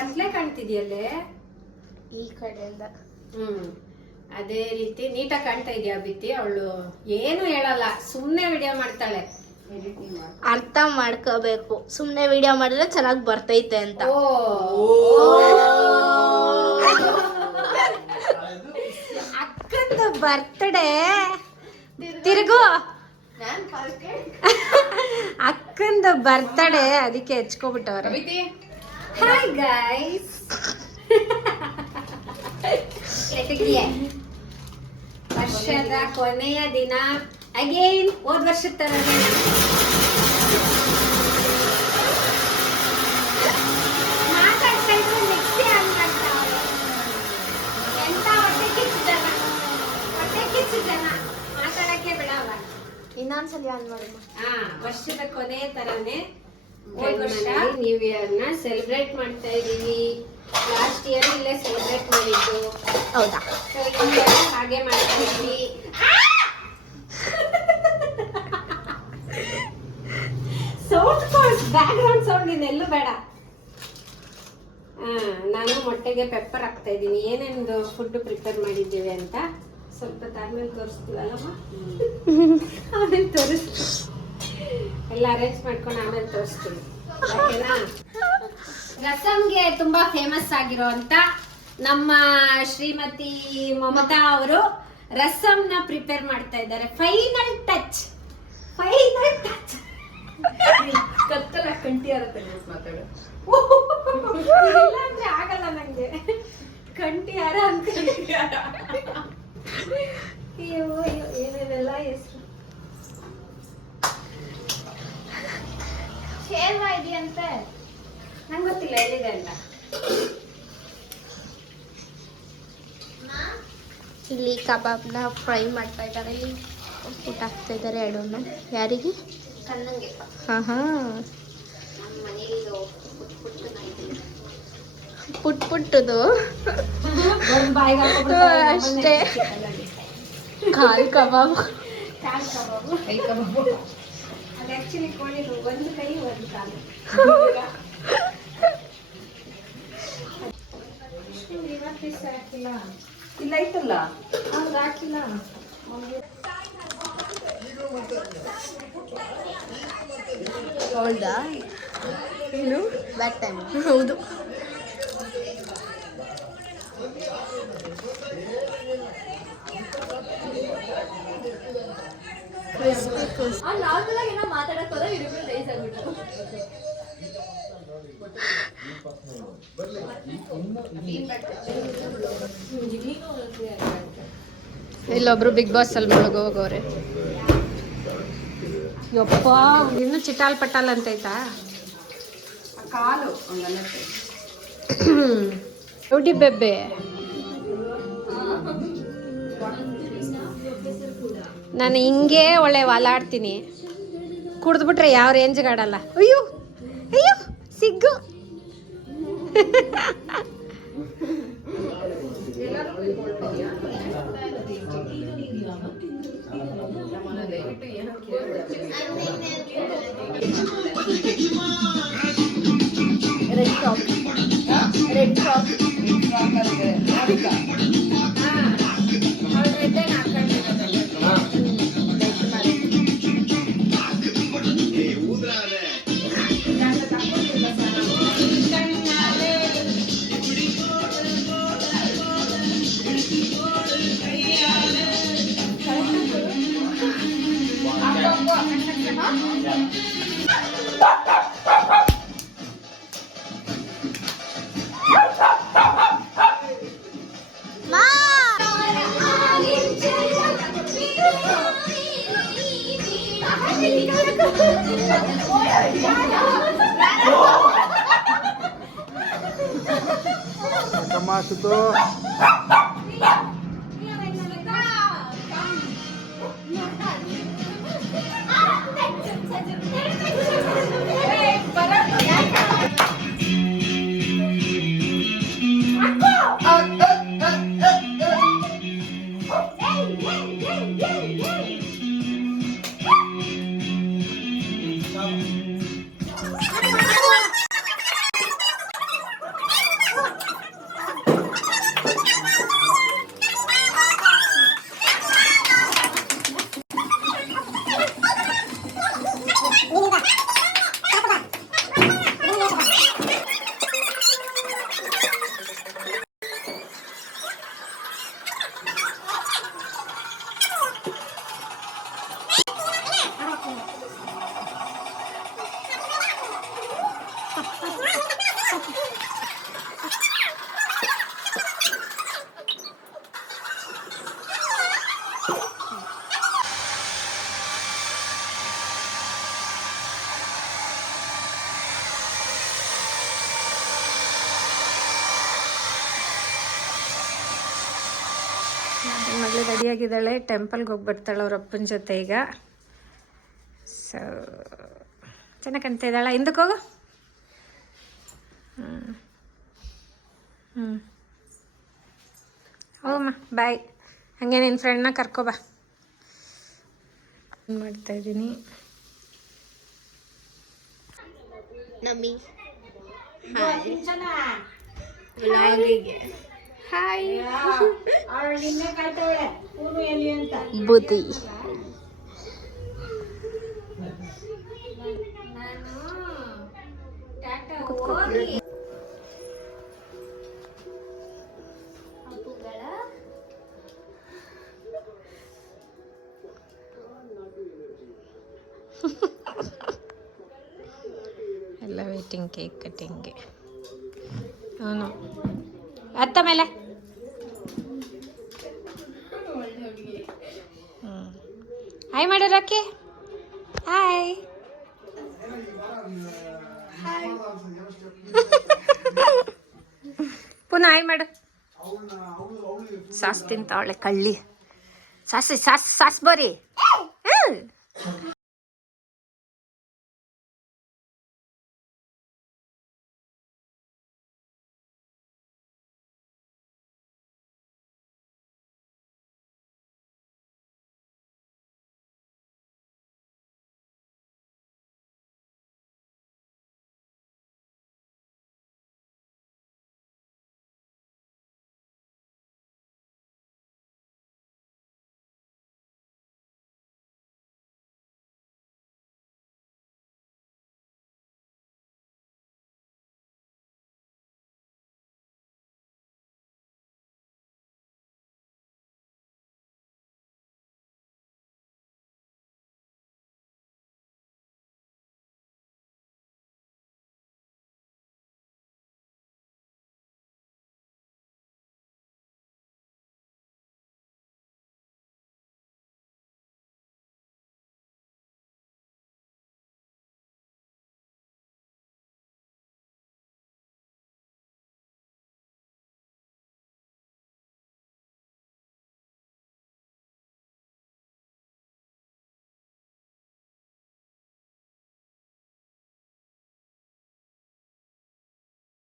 ಕತ್ಲೆ ಕಾಣ್ತಿದ್ಯಲ್ಲೇ ಈ ಕಡೆಯಿಂದ. ಅದೇ ರೀತಿ ನೀಟಾಗಿ ಕಾಣ್ತಾ ಇದೆಯಾ ಬಿತ್ತಿ? ಅವಳು ಏನು ಹೇಳಲ್ಲ, ಸುಮ್ಮನೆ ವಿಡಿಯೋ ಮಾಡ್ತಾಳೆ. ಅರ್ಥ ಮಾಡ್ಕೋಬೇಕು, ಸುಮ್ಮನೆ ವಿಡಿಯೋ ಮಾಡಿದ್ರೆ ಚೆನ್ನಾಗಿ ಬರ್ತೈತೆ ಅಂತ. ಅಕ್ಕಂದು ಬರ್ತ್ಡೇ ತಿರುಗು. ಅಕ್ಕಂದು ಬರ್ತ್ಡೇ, ಅದಕ್ಕೆ ಹೆಚ್ಕೊಬಿಟ್ಟವ್ರೆ. ಹಾಯ್ ಗೈಸ್, ವರ್ಷದ ಕೊನೆಯ ದಿನ ಅಗೇನ್, ಹೋದ ವರ್ಷದ ತರನೇ ಮಾತಾಡ್ತಾ ಇದ್ರೆ ನೆಕ್ಸ್ಟ್ ಅನ್ಕೊಂತಾವ್ರೆ. ಎಂತ ಹೊಟ್ಟೆ ಕಿಚ್ಚು ಜನ ಮಾತಾಡಕ್ಕೆ ಬಿಡವ. ಇನ್ನೊಂದ್ಸಲಿ ಆನ್ ಮಾಡಿ. ವರ್ಷದ ಕೊನೆಯ ತರಾನೇ ನ್ಯೂ ಇಯರ್ ನ ಸೆಲೆಬ್ರೇಟ್ ಮಾಡ್ತಾ ಇದೀವಿ. ಲಾಸ್ಟ್ ಇಯರ್ ಇಲ್ಲೇ ಸೆಲೆಬ್ರೇಟ್ ಮಾಡಿದ್ದು. ಹೌದಾ? ಹಾಗೆ ಮಾಡ್ತಾ ಇದೀವಿ. ಬ್ಯಾಕ್ ಗ್ರೌಂಡ್ ಸೌಂಡ್ ಇನ್ನೆಲ್ಲೂ ಬೇಡ. ನಾನು ಮೊಟ್ಟೆಗೆ ಪೆಪ್ಪರ್ ಹಾಕ್ತಾ ಇದ್ದೀನಿ. ಏನೇನು ಫುಡ್ ಪ್ರಿಪೇರ್ ಮಾಡಿದ್ದೀವಿ ಅಂತ ಸ್ವಲ್ಪ ತಾದ್ಮೇಲೆ ತೋರಿಸ್ತೀವಲ್ಲಮ್ಮ, ಆಮೇಲೆ ತೋರಿಸ್ತೀವಿ. ಎಲ್ಲ ಅರೇಂಜ್ ಮಾಡ್ಕೊಂಡು ಆಮೇಲೆ ತೋರಿಸ್ತೀವಿ. ಓಕೆನಾ? ರಸಮ್ಗೆ ತುಂಬಾ ಫೇಮಸ್ ಆಗಿರೋ ಅಂತ ನಮ್ಮ ಶ್ರೀಮತಿ ಮಮತಾ ಅವರು ರಸಮ್ನ ಪ್ರಿಪೇರ್ ಮಾಡ್ತಾ ಇದ್ದಾರೆ. ಫೈನಲ್ ಟಚ್ ಕತ್ತಲ ಕಂಟಿ ಆರತ್ತೆ ಮಾತಾಡು. ಇಲ್ಲಾಂದ್ರೆ ಆಗಲ್ಲ ನಂಗೆ. ಕಂಟಿ ಹಾರ ಅಂತ ಏನೇನೆಲ್ಲ ಹೆಸರು ಶೇರ್ವಾ ಇದೆಯಂತೆ, ನಂಗೆ ಗೊತ್ತಿಲ್ಲ ಎಲ್ಲಿದೆ ಅಂತ. ಇಲ್ಲಿ ಕಬಾಬ್ನ ಫ್ರೈ ಮಾಡ್ತಾ ಇದ್ದಾರೆ. ಊಟ ಹಾಕ್ತಾ ಇದ್ದಾರೆ ಎರಡನ್ನು. ಯಾರಿಗೆ? ಕಣ್ಣಂಗೆ. ಹಾ ನಮ್ಮ ಮನೆಯಲ್ಲಿ ಪುಟ್ಟದು ಅಷ್ಟೇ. ಕಾಲ್ ಕಬಾಬ್. ಕೈ ಕಬಾಬು. ಅದು ಆಕ್ಚುಲಿ ಕೋಳಿ ಒಂದು ಕೈ ಒಂದು ಕಾಲು. ಹಾಕಿಲ್ಲ, ಇಲ್ಲ ಐತಲ್ಲ, ಹೌದು ಹಾಕಿಲ್ಲ. ಹೌದಾ? ಏನು ಬ್ಯಾಡ್ ಟೈಮ್. ಹೌದು. ಇಲ್ಲೊಬ್ರು ಬಿಗ್ ಬಾಸ್ ಅಲ್ಲಿ ಹೋಗೋರೆ. ಯಪ್ಪ, ಇನ್ನು ಚಿಟಾಲ್ ಪಟಾಲ್ ಅಂತ ಐತಾ ಕಾಲು. ರೌಡಿ ಬೆಬ್ಬೆ. ನಾನು ಹಿಂಗೆ ಒಳ್ಳೆ ವಾಲಾಡ್ತೀನಿ, ಕುಡಿದ್ಬಿಟ್ರೆ ಯಾವ ರೇಂಜ್ಗೆ ಆಡಲ್ಲ. ಅಯ್ಯೋ ಅಯ್ಯೋ ಸಿಗ್ಗು. Red top. Masuk ಮಗಳು ರೆಡಿಯಾಗಿದ್ದಾಳೆ, ಟೆಂಪಲ್ಗೆ ಹೋಗಿ ಬರ್ತಾಳೆ ಅವ್ರ ಅಪ್ಪನ ಜೊತೆ ಈಗ. ಸೊ ಚೆನ್ನಾಗಿ ಕಾಣ್ತಾ ಇದ್ದಾಳ. ಹಿಂದಕ್ಕೆ ಹೋಗು. ಹೋಗಮ್ಮ, ಬಾಯ್. ಹಾಗೆ ನಿನ್ನ ಫ್ರೆಂಡ್ನ ಕರ್ಕೊಬಾ. ಮಾಡ್ತಾಯಿದ್ದೀನಿ. ನಮ್ಮಿ ವ್ಲಾಗಿಗೆ ಹಾಯ್ ಬೂತಿ. ಎಲ್ಲ ವೇಟಿಂಗ್ ಕೇಕ್ ಕಟ್ಟಿಂಗ್ಗೆ. ಅವನು ಅತ್ತ ಮೇಲೆ ಹಾಯ್ ಮಾಡು ರಾಕಿ. ಹಾಯ್. ಪುನಃ ಹಾಯ್ ಮಾಡು. ಸಾಸ್ ತಿಂತಾವಳೆ ಕಳ್ಳಿ. ಸಾಸ್ ಸಾಸ್ ಸಾಸ್ ಬರೀ.